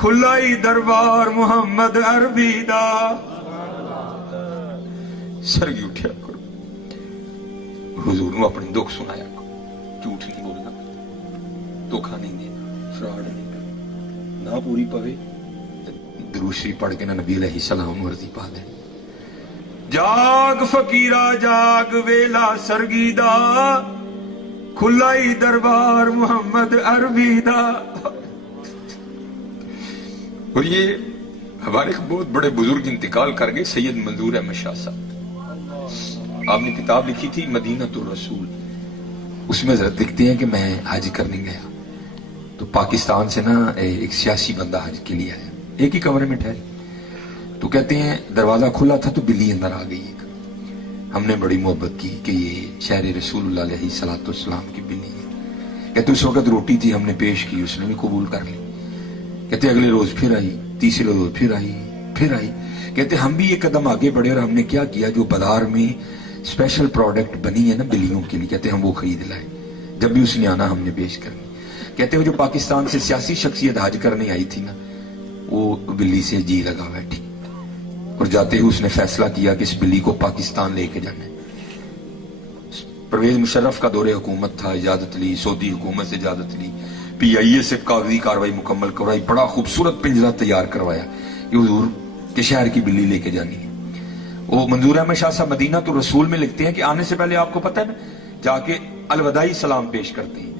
کھلا ہی دربار محمد عربی دا سرگی اٹھیا کرو حضور نو اپنی دکھ سنایا کرو جھوٹ نہیں بولنا دھوکھا نہیں دینا فراڈ نہیں کرنا نہ پوری پوے درود شریف پڑھ کے نہ نبی علیہ السلام ورزی پا دے جاگ فقیرہ جاگ ویلا سرگی دا کھلا ہی دربار محمد عربی دا. اور یہ ہمارے ایک بہت بڑے بزرگ انتقال کر گئے سید منظور احمد شاہ صاحب. آپ نے کتاب لکھی تھی مدینہ الرسول. اس میں ذرا دیکھتے ہیں کہ میں حج کرنے گیا تو پاکستان سے نا ایک سیاسی بندہ حج کے لیے آیا, ایک ہی کمرے میں ٹھہرے تو کہتے ہیں دروازہ کھلا تھا تو بلی اندر آ گئی. ہم نے بڑی محبت کی کہ یہ شہر رسول اللہ علیہ الصلوۃ والسلام کی بلی ہے. کہتے اس وقت روٹی تھی ہم نے پیش کی, اس نے بھی قبول کر لی. کہتے اگلے روز پھر آئی, تیسرے روز پھر آئی. کہتے ہم بھی ایک قدم آگے بڑھے اور ہم نے کیا کیا, جو بازار میں اسپیشل پروڈکٹ بنی ہے نا بلیوں کے لیے, کہتے ہم وہ خرید لائے. جب بھی اس نے آنا ہم نے پیش کرنی. کہتے وہ جو پاکستان سے سیاسی شخصیت حج کرنے آئی تھی نا, وہ بلی سے جی لگا بیٹھی اور جاتے ہی اس نے فیصلہ کیا کہ اس بلی کو پاکستان لے کے جانا ہے. پرویز مشرف کا دور حکومت تھا, اجازت لی, سعودی حکومت سے اجازت لی, پی آئی اے سے کاغذی کاروائی مکمل کروائی, بڑا خوبصورت پنجرہ تیار کروایا کہ حضور کے شہر کی بلی لے کے جانی ہے. وہ منظور احمد شاہ صاحب مدینہ الرسول میں لکھتے ہیں کہ آنے سے پہلے آپ کو پتہ ہے نا جا کے الوداعی سلام پیش کرتے ہیں.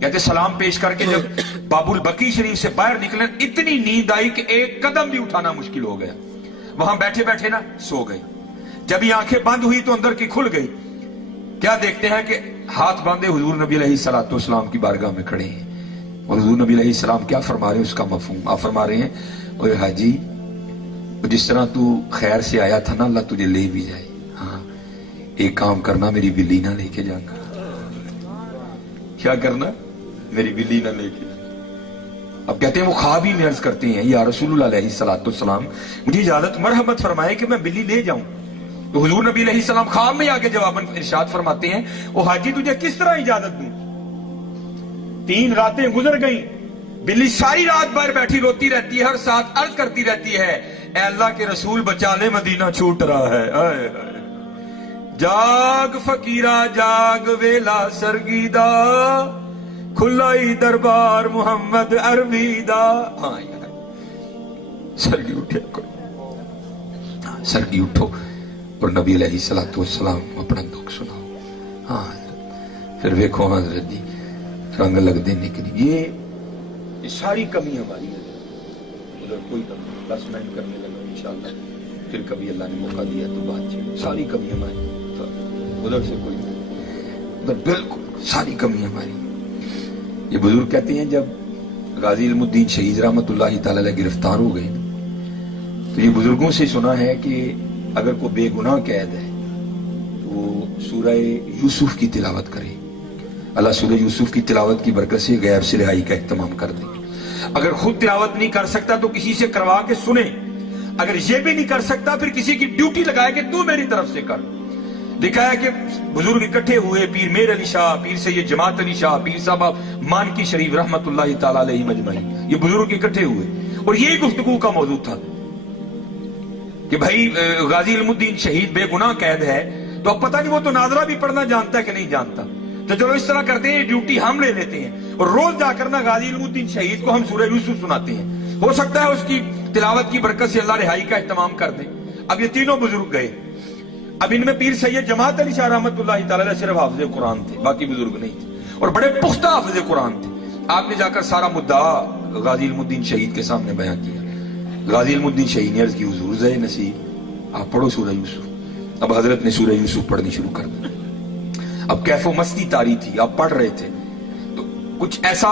کہتے سلام پیش کر کے جب باب البقی شریف سے باہر نکلے اتنی نیند آئی کہ ایک قدم بھی اٹھانا مشکل ہو گیا. وہاں بیٹھے بیٹھے نا سو گئی. جب یہ آنکھیں بند ہوئی تو اندر کی کھل گئی. کیا دیکھتے ہیں کہ ہاتھ باندھے حضور نبی علیہ الصلوۃ والسلام کی بارگاہ میں کھڑے ہیں. اور حضور نبی علیہ السلام کیا فرما رہے ہیں, اس کا مفہوم آپ فرما رہے ہیں, اوے حاجی جس طرح تو خیر سے آیا تھا نا اللہ تجھے لے بھی جائے. ہاں ایک کام کرنا, میری بلی نہ لے کے جانا. کیا کرنا, میری بلی نہ لے کے. اب کہتے ہیں وہ خواب ہی میں عرض کرتے ہیں یا رسول اللہ علیہ الصلوۃ والسلام مجھے اجازت مرحمت فرمائے کہ میں بلی لے جاؤں. تو حضور نبی علیہ السلام خواب میں آگے جواباً ارشاد فرماتے ہیں, او حاجی تجھے کس طرح اجازت دوں, 3 راتیں گزر گئیں, بلی ساری رات باہر بیٹھی روتی رہتی ہے, ہر ساتھ عرض کرتی رہتی ہے اے اللہ کے رسول بچا لے مدینہ چھوٹ رہا ہے. آئے آئے. جاگ فقیرہ جاگ ویلا سرگی دا کھلا ہی دربار محمد عربی دا. ہاں یار سرگی اٹھے کرو, سرگی اٹھو اور نبی علیہ الصلوۃ والسلام اپنا دکھ سناؤ. ہاں پھر دیکھو حضرت جی رنگ لگ دینے کے لیے یہ ساری کمی ہماری ہے. ادھر کوئی کمی 10 منٹ کرنے لگا انشاءاللہ, پھر کبھی اللہ نے موقع دیا تو بات چیت. ساری کمی ہماری, ادھر سے کوئی نہیں, ادھر بالکل ساری کمی ہماری. یہ بزرگ کہتے ہیں جب غازی علم الدین شہید رحمت اللہ تعالی علیہ گرفتار ہو گئے تو یہ بزرگوں سے سنا ہے کہ اگر کوئی بے گناہ قید ہے تو وہ سورہ یوسف کی تلاوت کرے. اللہ سورہ یوسف کی تلاوت کی برکت سے غیب سے رہائی کا اہتمام کر دے. اگر خود تلاوت نہیں کر سکتا تو کسی سے کروا کے سنے. اگر یہ بھی نہیں کر سکتا پھر کسی کی ڈیوٹی لگائے کہ تو میری طرف سے کر. لکھا ہے کہ بزرگ اکٹھے ہوئے, پیر میر علی شاہ, پیر سید جماعت علی شاہ, پیر صاحب مانکی شریف رحمت اللہ تعالی علیہ مجمعین, یہ بزرگ اکٹھے ہوئے اور یہی گفتگو کا موضوع تھا کہ بھائی غازی علم الدین شہید بے گناہ قید ہے تو اب پتہ نہیں وہ تو ناظرہ بھی پڑھنا جانتا ہے کہ نہیں جانتا, تو چلو اس طرح کرتے ہیں ڈیوٹی ہم لے لیتے ہیں اور روز جا کر نا غازی علم الدین شہید کو ہم سورہ یوسف سناتے ہیں. ہو سکتا ہے اس کی تلاوت کی برکت سے اللہ رہائی کا اہتمام کر دیں. اب یہ تینوں بزرگ گئے. اب ان میں پیر سید جماعت علی شاہ رحمت اللہ تعالی علیہ صرف حافظ قرآن تھے, باقی بزرگ نہیں تھے اور بڑے پختہ حافظ قرآن تھے. آپ نے جا کر سارا مدعا غازی علم الدین شہید کے سامنے بیان کیا. غازی علم الدین شہید نے عرض کی حضور زے نصیب آپ پڑھو سورہ یوسف. اب حضرت نے سورہ یوسف پڑھنی شروع کر دی. اب کیف و مستی طاری تھی, آپ پڑھ رہے تھے تو کچھ ایسا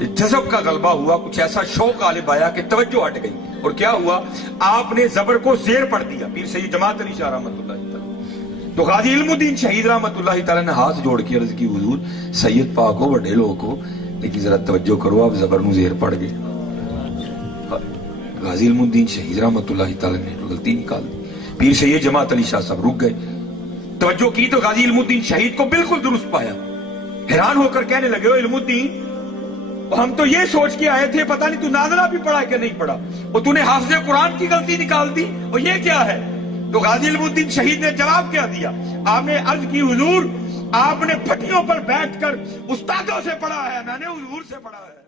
جذب کا غلبہ ہوا, کچھ ایسا شوق غالب آیا کہ توجہ ہٹ گئی. اور کیا ہوا, آپ نے زبر کو زیر پڑھ دیا پیر سید جماعت علی شاہ رحمت اللہ تعالی. تو غازی علم الدین شہید رحمت اللہ تعالی نے ہاتھ جوڑ کے عرض کی حضور سید پاک ہو بڑے لوگ ہو لیکن ذرا توجہ کرو, آپ زبر نو زیر پڑھ گئے. غازی علم الدین شہید رحمت اللہ تعالی نے غلطی نکال دی. پیر سید جماعت علی شاہ صاحب رک گئے, توجہ کی تو غازی علم الدین شہید کو بالکل درست پایا. حیران ہو کر کہنے لگے علم الدین ہم تو یہ سوچ کے آئے تھے پتہ نہیں تو نازلہ بھی پڑھا کہ نہیں پڑھا، اور تو نے حافظ قرآن کی غلطی نکال دی، اور یہ کیا ہے؟ تو غازی علم الدین شہید نے جواب کیا دیا؟ آپ نے عرض کی حضور آپ نے پھٹیوں پر بیٹھ کر استادوں سے پڑھا ہے، میں نے حضور سے پڑھا ہے۔